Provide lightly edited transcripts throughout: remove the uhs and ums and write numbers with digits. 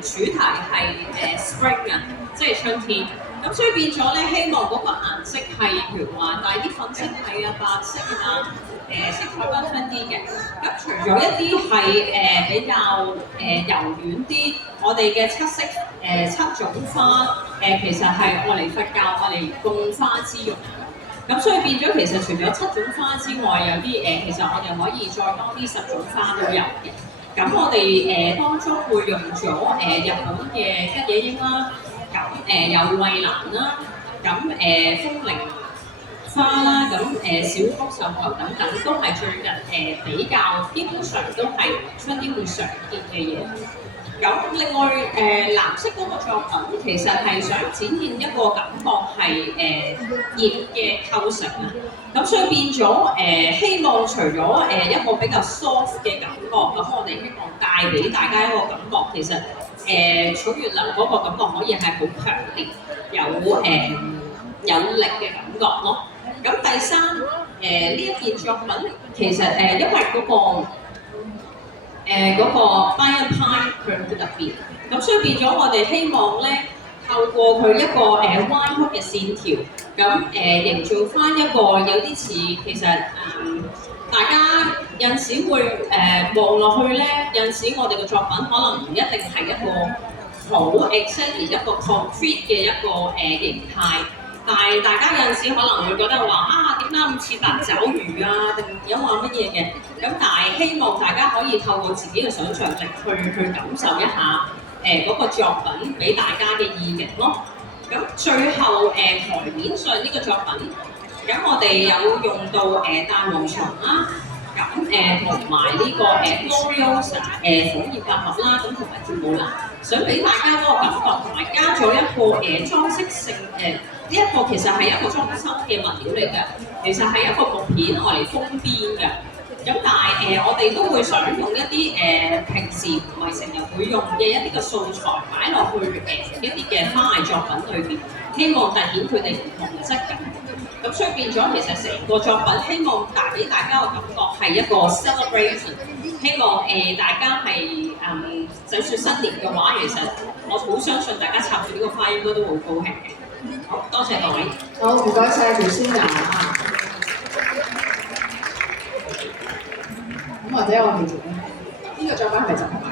主題係spring 啊，即係春天。咁所以變咗咧，希望嗰個顏色係譬如話帶啲粉色系啊、白色啊，色彩繽紛啲嘅。咁除咗一啲係比較柔軟啲，我哋嘅七色七種花其實係愛嚟佛教愛嚟供花之用。咁所以變咗其實除咗七種花之外，有啲其實我哋可以再多啲10種花都有嘅。咁我哋當中會用咗日本嘅吉野櫻啦，咁有衛蘭啦，咁風鈴花啦，咁小福壽球等等都係最近比較基本上都係春天會常見嘅嘢。咁另外藍色嗰個作品其實係想展現一個感覺係熱嘅構成啊，咁所以變咗希望除咗一個比較 soft 嘅感覺，咁我哋希望帶俾大家一個感覺，其實草月流嗰個感覺可以係好強烈，有力嘅感覺咯。咁第三呢一件作品其實因為嗰個 Fire Pine 佢好特別，咁所以變咗我哋希望咧透過佢一個彎曲嘅線條，咁營造翻一個有啲似其實大家有陣時會望落去咧，有陣時我哋嘅作品可能唔一定係一個好 exactly 一個 concrete 嘅一個形態。但係大家有陣時可能會覺得話啊，點解咁似八爪魚啊，定有話乜嘢嘅？咁但係希望大家可以透過自己嘅想像力去感受一下嗰個作品俾大家嘅意境咯。咁最後台面上呢個作品，咁我哋有用到彈簧床啦，咁同埋呢個Gloriosa 楓葉百合啦，咁同埋跳舞蘭，想俾大家嗰個感覺，同埋加咗一個裝飾性呢一個其實係一個裝修嘅物料嚟嘅，其實係一個木片愛嚟封邊嘅。咁但係我哋都會想用一啲平時唔係成日會用嘅一啲嘅素材擺落去一啲嘅花藝作品裏邊，希望凸顯佢哋唔同嘅質感。咁所以變咗其實成個作品希望帶俾大家嘅感覺係一個 celebration， 希望大家係就算新年嘅話，其實我好相信大家插住呢個花應該都好高興嘅。好，多謝各位。好，唔該晒Christina。咁或者我哋呢個作品係咪就係埋？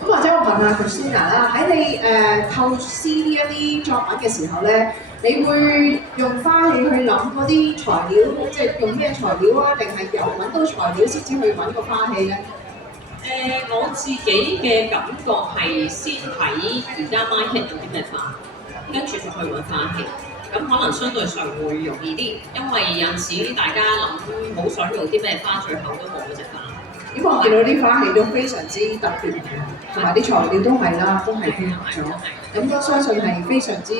咁或者我問下Christina啦，喺你構思呢一啲作品嘅時候咧，你會用花器去諗嗰啲材料，即係用咩材料啊？定係由揾到材料先至去揾個花器咧？我自己嘅感覺係先睇而家 market 有啲咩花，跟住就去揾花器。咁可能相對上會容易啲，因為有陣時大家諗好想用啲咩花，最後都冇嗰隻花。因為我見到啲花器都非常之特別，同埋啲材料都係啦，都係配合咗，咁都相信係非常之